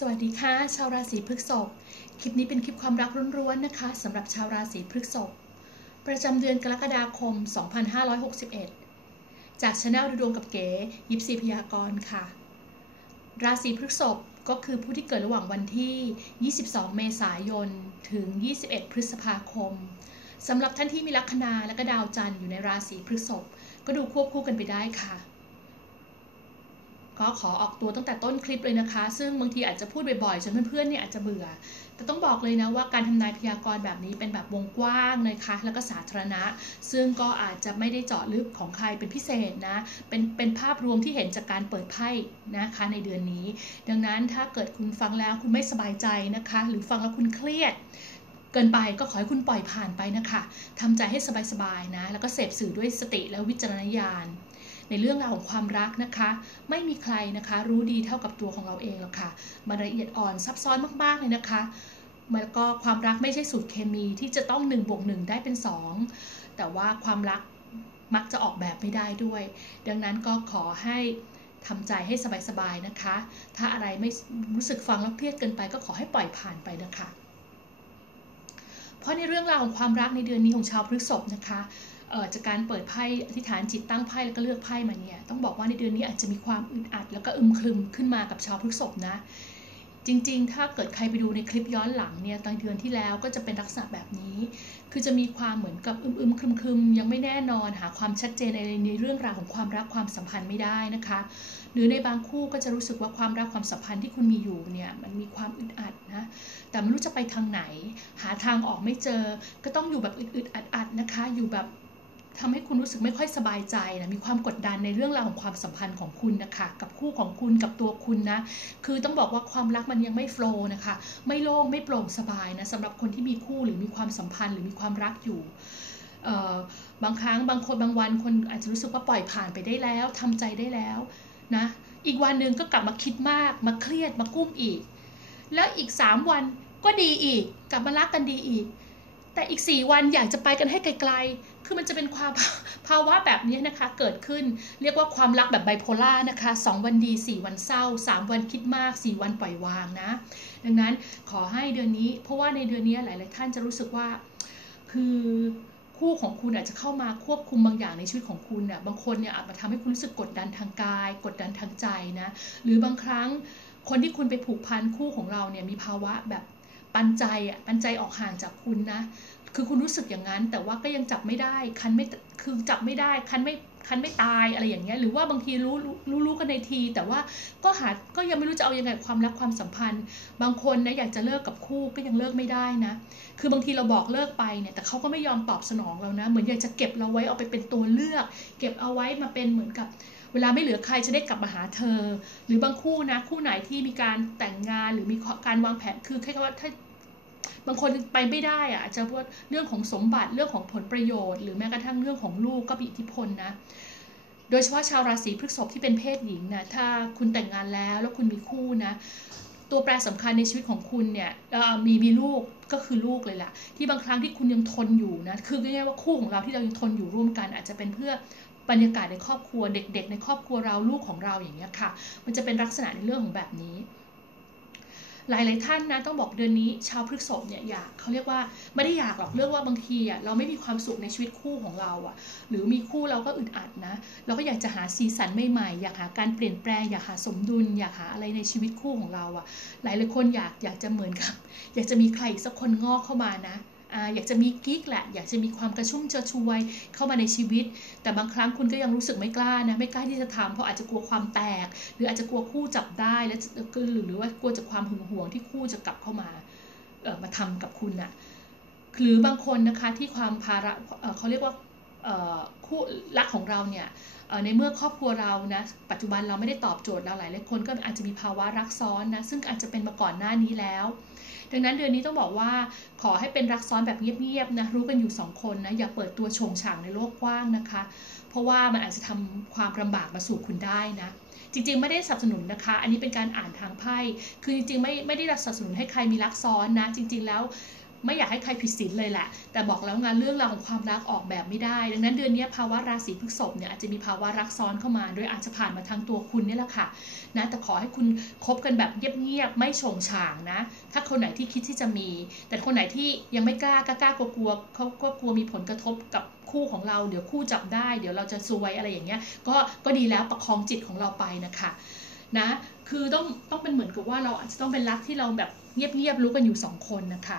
สวัสดีค่ะ ชาวราศีพฤษภ คลิปนี้เป็นคลิปความรักร้วนๆนะคะสำหรับชาวราศีพฤษภ ประจำเดือนกรกฎาคม 2561 จากช anel ดูดวงกับเก๋ยิปซีพยากรณ์ค่ะ ราศีพฤษภก็คือผู้ที่เกิดระหว่างวันที่ 22 เมษายน ถึง 21 พฤษภาคมสำหรับท่านที่มีลัคนาและก็ดาวจันทร์อยู่ในราศีพฤษภก็ดูควบคู่กันไปได้ค่ะ ก็ขอออกตัวตั้งแต่ต้นคลิปเลยนะคะ ซึ่งบางทีอาจจะพูดบ่อยๆจนเพื่อนๆเนี่ยอาจจะเบื่อ แต่ต้องบอกเลยนะว่าการทำนายพยากรณ์แบบนี้เป็นแบบวงกว้างเลยค่ะแล้วก็สาธารณะ ซึ่งก็อาจจะไม่ได้เจาะลึกของใครเป็นพิเศษนะ เป็นเป็นภาพรวมที่เห็นจากการเปิดไพ่นะคะในเดือนนี้ ดังนั้นถ้าเกิดคุณฟังแล้วคุณไม่สบายใจนะคะ หรือฟังแล้วคุณเครียดเกินไปก็ขอให้คุณปล่อยผ่านไปนะคะ ทำใจให้สบายๆนะ แล้วก็เสพสื่อด้วยสติและวิจารณญาณ ในเรื่องราวของความรักนะคะ ไม่มีใครนะคะรู้ดีเท่ากับตัวของเราเองหรอกค่ะ มันละเอียดอ่อนซับซ้อนมากๆเลยนะคะมันก็ความรักไม่ใช่สูตรเคมีที่จะต้อง1บวก1ได้เป็น 2 แต่ว่าความรักมักจะออกแบบไม่ได้ด้วย ดังนั้นก็ขอให้ทำใจให้สบายๆนะคะ ถ้าอะไรไม่รู้สึกฟังแล้วเครียดเกินไป ก็ขอให้ปล่อยผ่านไปนะคะ เพราะในเรื่องราวของความรักในเดือนนี้ของชาวพฤษภนะคะ จากการเปิดไพ่อธิษฐานจิตตั้งไพ่แล้วก็เลือกไพ่มาเนี่ยต้องบอกว่าในเดือนนี้อาจจะมีความอึดอัด แล้วก็อึมครึมขึ้นมากับชาวพฤษภนะ จริงๆ ถ้าเกิดใครไปดูในคลิปย้อนหลังเนี่ยตอนเดือนที่แล้วก็จะเป็นลักษณะแบบนี้ คือจะมีความเหมือนกับอึมๆครึมๆยังไม่แน่นอนหาความชัดเจนในในเรื่องราวของความรักความสัมพันธ์ไม่ได้นะคะ หรือในบางคู่ก็จะรู้สึกว่าความรักความสัมพันธ์ที่คุณมีอยู่เนี่ยมันมีความอึดอัดนะแต่ไม่รู้จะไปทางไหน หาทางออกไม่เจอ ก็ต้องอยู่แบบอึดๆอัดๆนะคะ อยู่แบบ ทำให้คุณรู้สึกไม่ค่อยสบายใจนะมีความกดดันในเรื่องราวของความสัมพันธ์ของคุณนะคะกับคู่ของคุณกับตัวคุณนะคือต้องบอกว่าความรักมันยังไม่โฟล์นะคะไม่โล่งไม่โปร่งสบายนะสำหรับคนที่มีคู่หรือมีความสัมพันธ์หรือมีความรักอยู่บางครั้งบางคนบางวันคนอาจจะรู้สึกว่าปล่อยผ่านไปได้แล้วทำใจได้แล้วนะอีกวันหนึ่งก็กลับมาคิดมากมาเครียดมากุ้มอีก แล้วอีก 3 วันก็ดีอีก กลับมารักกันดีอีก แต่อีก 4 วันอยากจะไปกันให้ไกล คือมันจะเป็นความภาวะแบบนี้นะคะเกิดขึ้นเรียกว่าความรักแบบไบโพล่านะคะ2วันดี 4 วันเศร้า 3 วันคิดมาก 4 วันปล่อยวางนะ ดังนั้นขอให้เดือนนี้ เพราะว่าในเดือนนี้หลาย ๆ ท่านจะรู้สึกว่าคือคู่ของคุณอาจจะเข้ามาควบคุมบางอย่างในชีวิตของคุณเนี่ยบางคนเนี่ยอาจมาทำให้คุณรู้สึกกดดันทางกาย กดดันทางใจนะหรือบางครั้งคนที่คุณไปผูกพันคู่ของเราเนี่ยมีภาวะแบบปันใจอะปันใจออกห่างจากคุณนะ คือคุณรู้สึกอย่างนั้น แต่ว่าก็ยังจับไม่ได้ คันไม่คือจับไม่ได้ คันไม่คันไม่ตายอะไรอย่างเงี้ยหรือว่าบางทีรู้รู้รู้กันในที แต่ว่าก็หาก็ยังไม่รู้จะเอาอยังไงความรักความสัมพันธ์ บางคนนะอยากจะเลิกกับคู่ก็ยังเลิกไม่ได้นะ คือบางทีเราบอกเลิกไปเนี่ยแต่เขาก็ไม่ยอมตอบสนองเรานะ เหมือนอยากจะเก็บเราไว้เอาไปเป็นตัวเลือก เก็บเอาไว้มาเป็นเหมือนกับเวลาไม่เหลือใครจะได้กลับมาหาเธอ หรือบางคู่นะคู่ไหนที่มีการแต่งงานหรือมีการวางแผนคือแค่ว่าถ้า บางคนไปไม่ได้อะอาจจะเพราเรื่องของสมบัติเรื่องของผลประโยชน์ หรือแม้กระทั่งเรื่องของลูกก็มีอิทธิพลนะโดยเฉพาะชาวราศีพฤษภที่เป็นเพศหญิงนะถ้าคุณแต่งงานแล้วแล้วคุณมีคู่นะตัวแปรสำคัญในชีวิตของคุณเนี่ยมีมีลูกก็คือลูกเลยแหละที่บางครั้งที่คุณยังทนอยู่นะคือง่ายๆว่าคู่ของเราที่เรายังทนอยู่ร่วมกัน อาจจะเป็นเพื่อบรรยากาศในครอบครัวเด็ก ๆ ในครอบครัวเราลูกของเราอย่างเงี้ยค่ะ มันจะเป็นลักษณะในเรื่องของแบบนี้ หลายหลายท่านนะต้องบอกเดือนนี้ชาวพฤกษภเนี่ยอยากเขาเรียกว่าไม่ได้อยากหรอกเรื่องว่าบางทีอะเราไม่มีความสุขในชีวิตคู่ของเราอะ หรือมีคู่เราก็อึดอัดนะ เราก็อยากจะหาสีสันใหม่ๆอยากหาการเปลี่ยนแปลงอยากหาสมดุล อยากหาอะไรในชีวิตคู่ของเราอะ หลายหลายคนอยากอยากจะเหมือนกับ อยากจะมีใครสักคนงอกเข้ามานะ อยากจะมีกิ๊กแหละ อยากจะมีความกระชุ่มกระชวยเข้ามาในชีวิต แต่บางครั้งคุณก็ยังรู้สึกไม่กล้านะไม่กล้าที่จะทำเพราะอาจจะกลัวความแตก หรืออาจจะกลัวคู่จับได้และหรือว่ากลัวจากความหึงหวงที่คู่จะกลับเข้ามามาทำกับคุณนะ่ะหรือบางคนนะคะที่ความภาระเขาเรียกว่า คู่รักของเราเนี่ยในเมื่อครอบครัวเรานะปัจจุบันเราไม่ได้ตอบโจทย์เราหลายหลายคนก็อาจจะมีภาวะรักซ้อนนะซึ่งอาจจะเป็นมาก่อนหน้านี้แล้ว ดังนั้นเดือนนี้ต้องบอกว่าขอให้เป็นรักซ้อนแบบเงียบๆนะรู้กันอยู่ 2 คนนะอย่าเปิดตัวโฉงฉ่างในโลกกว้างนะคะ เพราะว่ามันอาจจะทำความลำบากมาสู่คุณได้นะจริงๆ ไม่ได้สนับสนุนนะคะ อันนี้เป็นการอ่านทางไพ่ คือจริงๆ ไม่ไม่ได้สนับสนุนให้ใครมีรักซ้อนนะ จริง ๆ แล้ว ไม่อยากให้ใครผิดศีลเลยแหละ แต่บอกแล้วงานเรื่องราวของความรักออกแบบไม่ได้ ดังนั้นเดือนนี้ภาวะราศีพฤษภเนี่ยอาจจะมีภาวะรักซ้อนเข้ามา โดยอาจจะผ่านมาทางตัวคุณนี่แหละค่ะนะแต่ขอให้คุณคบกันแบบเงียบๆไม่โฉงฉางนะ ถ้าคนไหนที่คิดที่จะมี แต่คนไหนที่ยังไม่กล้ากล้ากลัวกลัวเขาก็กลัวมีผลกระทบกับคู่ของเราเดี๋ยวคู่จับได้ เดี๋ยวเราจะซวยอะไรอย่างเงี้ยก็ก็ดีแล้วประคองจิตของเราไปนะคะนะคือต้องต้องเป็นเหมือนกับว่าเราอาจจะต้องเป็นรักที่เราแบบเงียบๆรู้กันอยู่สองคนนะคะ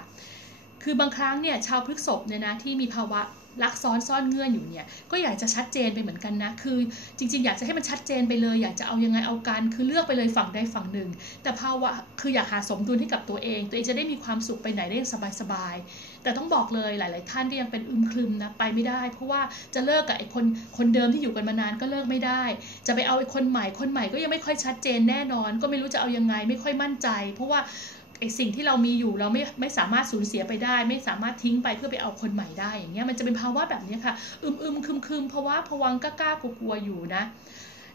คือบางครั้งเนี่ยชาวพฤกษภเนี่ยนะที่มีภาวะรักซ้อนซ่อนเงื่อนอยู่เนี่ยก็อยากจะชัดเจนไปเหมือนกันนะคือจริง ๆ อยากจะให้มันชัดเจนไปเลย อยากจะเอายังไงเอากันคือเลือกไปเลยฝั่งใดฝั่งหนึ่ง แต่ภาวะคืออยากหาสมดุลให้กับตัวเอง ตัวเองจะได้มีความสุขไปไหนได้สบายๆแต่ต้องบอกเลยหลาย ๆ ท่านที่ยังเป็นอึมครึมนะไปไม่ได้ เพราะว่าจะเลิกกับไอ้คนคนเดิมที่อยู่กันมานานก็เลิกไม่ได้ จะไปเอาไอ้คนใหม่คนใหม่ก็ยังไม่ค่อยชัดเจนแน่นอน ก็ไม่รู้จะเอายังไงไม่ค่อยมั่นใจ เพราะว่า ไอสิ่งที่เรามีอยู่เราไม่ไม่สามารถสูญเสียไปได้ ไม่สามารถทิ้งไปเพื่อไปเอาคนใหม่ได้อย่างเงี้ยมันจะเป็นภาวะแบบนี้ค่ะ อึมอึมคึมคึมเพราว่าผวังกล้ากลัวอยู่นะ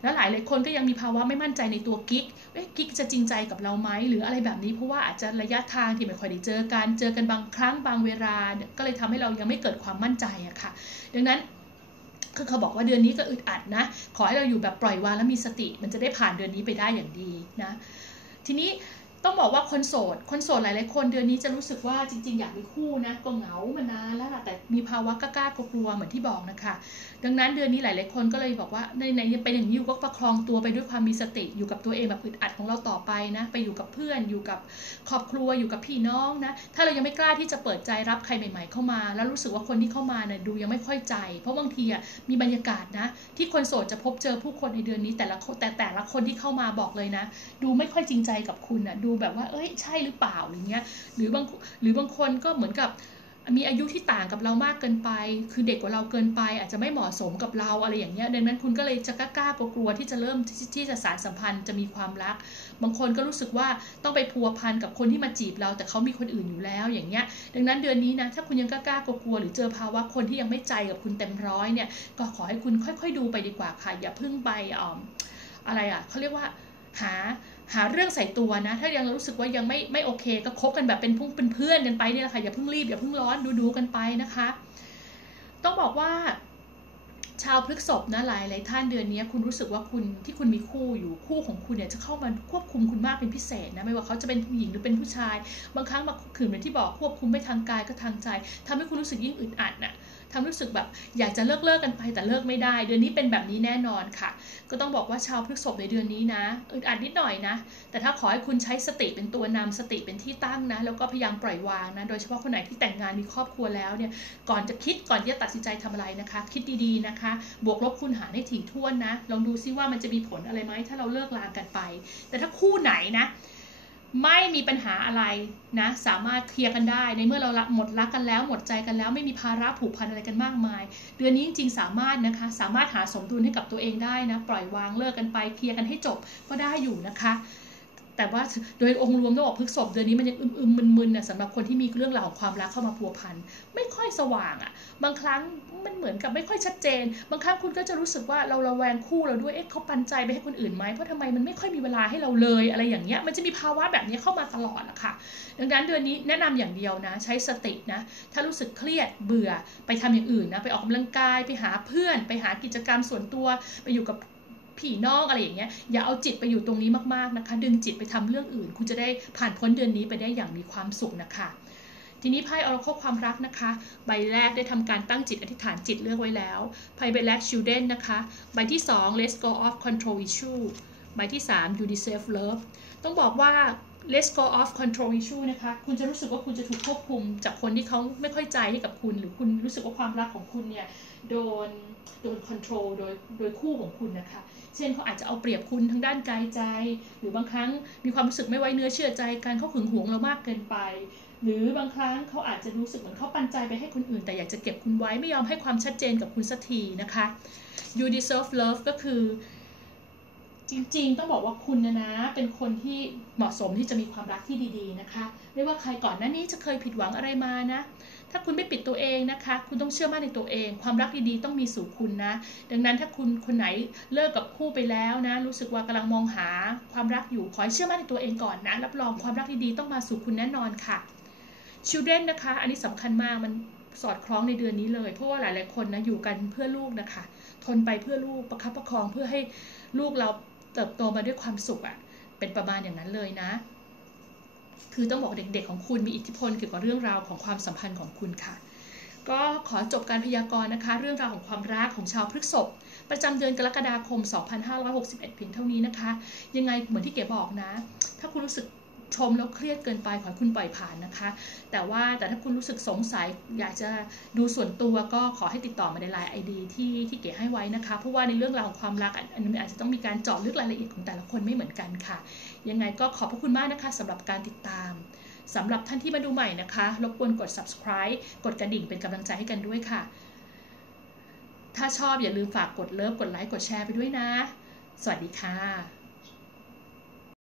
แล้วหลายหลายคนก็ยังมีภาวะไม่มั่นใจในตัวกิ๊กเอ๊ะกิ๊กจะจริงใจกับเราไหมหรืออะไรแบบนี้เพราะว่าอาจจะระยะทางที่ไม่ค่อยได้เจอกันเจอกันบางครั้งบางเวลาก็เลยทำให้เรายังไม่เกิดความมั่นใจอะค่ะ ดังนั้นคือเขาบอกว่าเดือนนี้ก็อึดอัดนะ ขอให้เราอยู่แบบปล่อยวางและมีสติ มันจะได้ผ่านเดือนนี้ไปได้อย่างดีนะ ทีนี้ ต้องบอกว่าคนโสด คนโสดหลายๆคนเดือนนี้จะรู้สึกว่าจริง ๆ อยากมีคู่นะก็เหงามานานแล้วล่ะแต่มีภาวะกล้ากลัวเหมือนที่บอกนะคะ ดังนั้นเดือนนี้หลายๆคนก็เลยบอกว่าในในเป็นอย่างนี้อยู่ก็ประคองตัวไปด้วยความมีสติอยู่กับตัวเองแบบอึดอัดของเราต่อไปนะไปอยู่กับเพื่อนอยู่กับครอบครัวอยู่กับพี่น้องนะถ้าเรายังไม่กล้าที่จะเปิดใจรับใครใหม่ ๆ เข้ามา แล้วรู้สึกว่าคนที่เข้ามาเนี่ยดูยังไม่ค่อยใจ เพราะบางทีอะมีบรรยากาศนะ ที่คนโสดจะพบเจอผู้คนในเดือนนี้แต่ละแต่แต่ละคนที่เข้ามาบอกเลยนะ ดูไม่ค่อยจริงใจกับคุณอะดูแบบว่า เอ้ย ใช่หรือเปล่าอะไรเงี้ย หรือบาง หรือบางคนก็เหมือนกับมีอายุที่ต่างกับเรามากเกินไป คือเด็กกว่าเราเกินไป อาจจะไม่เหมาะสมกับเราอะไรอย่างเงี้ย ดังนั้นคุณก็เลยจะกล้ากลัวที่จะเริ่มที่จะสารสัมพันธ์จะมีความรัก บางคนก็รู้สึกว่าต้องไปพัวพันกับคนที่มาจีบเรา แต่เขามีคนอื่นอยู่แล้วอย่างเงี้ย ดังนั้นเดือนนี้นะ ถ้าคุณยังกล้ากลัวหรือเจอภาวะคนที่ยังไม่ใจกับคุณเต็มร้อยเนี่ย ก็ขอให้คุณค่อย ๆ ดูไปดีกว่าค่ะ อย่าเพิ่งไปอ่ออะไรอะเขาเรียกว่าหา หาเรื่องใส่ตัวนะ ถ้ายังรู้สึกว่ายังไม่ไม่โอเค ก็คบกันแบบเป็นพุ่งเป็นเพื่อนกันไปเนี่ยแหละค่ะอย่าเพิ่งรีบอย่าเพิ่งร้อนดูดูกันไปนะคะ ต้องบอกว่า ชาวพฤกษภนะหลายหลายท่านเดือนนี้คุณรู้สึกว่าคุณที่คุณมีคู่อยู่คู่ของคุณเนี่ยจะเข้ามาควบคุมคุณมากเป็นพิเศษนะไม่ว่าเขาจะเป็นผู้หญิงหรือเป็นผู้ชาย บางครั้งมาขืนเหมือนที่บอกควบคุมไม่ทางกายก็ทางใจทำให้คุณรู้สึกยิ่งอึดอัดนะ่ะ ทำรู้สึกแบบอยากจะเลิกเลิกกันไปแต่เลิกไม่ได้ เดือนนี้เป็นแบบนี้แน่นอนค่ะ ก็ต้องบอกว่าชาวพฤษภในเดือนนี้นะอึดอัดนิดหน่อยนะ แต่ถ้าขอให้คุณใช้สติเป็นตัวนำสติเป็นที่ตั้งนะ แล้วก็พยายามปล่อยวางนะโดยเฉพาะคนไหนที่แต่งงานมีครอบครัวแล้วเนี่ยก่อนจะคิดก่อนที่จะตัดสินใจทำอะไรนะคะ คิดดีๆนะคะ บวกลบคูณหารให้ถี่ถ้วนนะลองดูซิว่ามันจะมีผลอะไรไหมถ้าเราเลิกลากันไป แต่ถ้าคู่ไหนนะ ไม่มีปัญหาอะไรนะ สามารถเคลียร์กันได้ ในเมื่อเราหมดรักกันแล้ว หมดใจกันแล้ว ไม่มีภาระผูกพันอะไรกันมากมาย เดือนนี้จริงๆสามารถนะคะ สามารถหาสมดุลให้กับตัวเองได้นะ ปล่อยวางเลิกกันไป เคลียร์กันให้จบก็ได้อยู่นะคะ แต่ว่าโดยองค์รวมต้องบอกพฤกษบเดือนนี้มันยังอึมๆมึนๆเนี่ยสำหรับคนที่มีเรื่องราวของความรักเข้ามาพัวพันไม่ค่อยสว่างอะ่ะ บางครั้งมันเหมือนกับไม่ค่อยชัดเจน บางครั้งคุณก็จะรู้สึกว่าเราระแวงคู่เราด้วยเอ๊ะเขาปันใจไปให้คนอื่นไหมเพราะทำไมมันไม่ค่อยมีเวลาให้เราเลยอะไรอย่างเงี้ยมันจะมีภาวะแบบนี้เข้ามาตลอดอะค่ะ ดังนั้นเดือนนี้แนะนำอย่างเดียวนะใช้สตินะถ้ารู้สึกเครียดเบื่อไปทำอย่างอื่นนะไปออกกำลังกายไปหาเพื่อน ไปหากิจกรรมส่วนตัวไปอยู่กับ ผีน้องอะไรอย่างเงี้ยอย่าเอาจิตไปอยู่ตรงนี้มากๆนะคะ ดึงจิตไปทำเรื่องอื่น คุณจะได้ผ่านพ้นเดือนนี้ไปได้อย่างมีความสุขนะคะทีนี้ไพ่ออร์โคความรักนะคะ ใบแรกได้ทำการตั้งจิตอธิษฐานจิตเลือกไว้แล้วไพ่ใบแรก children นะคะ ใบที่ 2 let's go off control issue ใบที่ 3 you deserve love ต้องบอกว่า let's go off control issue นะคะ คุณจะรู้สึกว่าคุณจะถูกควบคุม จากคนที่เขาไม่ค่อยใจให้กับคุณ หรือคุณรู้สึกว่าความรักของคุณเนี่ยโดนโดน control โดยโดยคู่ของคุณนะคะ เช่นเขาอาจจะเอาเปรียบคุณทางด้านกายใจ หรือบางครั้งมีความรู้สึกไม่ไว้เนื้อเชื่อใจกันเขาหึงหวงเรามากเกินไป หรือบางครั้งเขาอาจจะรู้สึกเหมือนเขาปันใจไปให้คนอื่น แต่อยากจะเก็บคุณไว้ไม่ยอมให้ความชัดเจนกับคุณสักทีนะคะ you deserve love ก็คือ จริงๆ ต้องบอกว่าคุณนะนะ เป็นคนที่เหมาะสมที่จะมีความรักที่ดีๆนะคะ ไม่ว่าใครก่อนหน้านี้จะเคยผิดหวังอะไรมานะ ถ้าคุณไม่ปิดตัวเองนะคะ คุณต้องเชื่อมั่นในตัวเอง ความรักดีๆต้องมีสู่คุณนะ ดังนั้นถ้าคุณคนไหนเลิกกับคู่ไปแล้วนะ รู้สึกว่ากำลังมองหาความรักอยู่ ขอให้เชื่อมั่นในตัวเองก่อนนะ รับรองความรักดีๆต้องมาสู่คุณแน่นอนค่ะ children นะคะ อันนี้สำคัญมาก มันสอดคล้องในเดือนนี้เลย เพราะว่าหลายๆคนนะอยู่กันเพื่อลูกนะคะ ทนไปเพื่อลูก ประคับประคองเพื่อให้ลูกเรา เติบโตมาด้วยความสุขอะ่ะเป็นประมาณอย่างนั้นเลยนะ คือต้องบอกเด็กๆของคุณมีอิทธิพลเกี่ยวกับเรื่องราวของความสัมพันธ์ของคุณค่ะ ก็ขอจบการพยากรณ์นะคะ เรื่องราวของความรักของชาวพฤกษภประจำเดือนกรกฎาคม 2561 เพียงเท่านี้นะคะ ยังไงเหมือนที่เก๋บอกนะ ถ้าคุณรู้สึก ชมแล้วเครียดเกินไปขอให้คุณปล่อยผ่านนะคะ แต่ว่าแต่ถ้าคุณรู้สึกสงสัยอยากจะดูส่วนตัวก็ขอให้ติดต่อมาในไลน์ไอดีที่ที่เก๋ให้ไว้นะคะ เพราะว่าในเรื่องราวของความรักอันนี้อาจจะต้องมีการเจาะลึกรายละเอียดของแต่ละคนไม่เหมือนกันค่ะ ยังไงก็ขอบพระคุณมากนะคะสำหรับการติดตามสำหรับท่านที่มาดูใหม่นะคะ รบกวนกด subscribe กดกระดิ่งเป็นกำลังใจให้กันด้วยค่ะ ถ้าชอบอย่าลืมฝากกดเลิฟกดไลค์กดแชร์ไปด้วยนะ สวัสดีค่ะ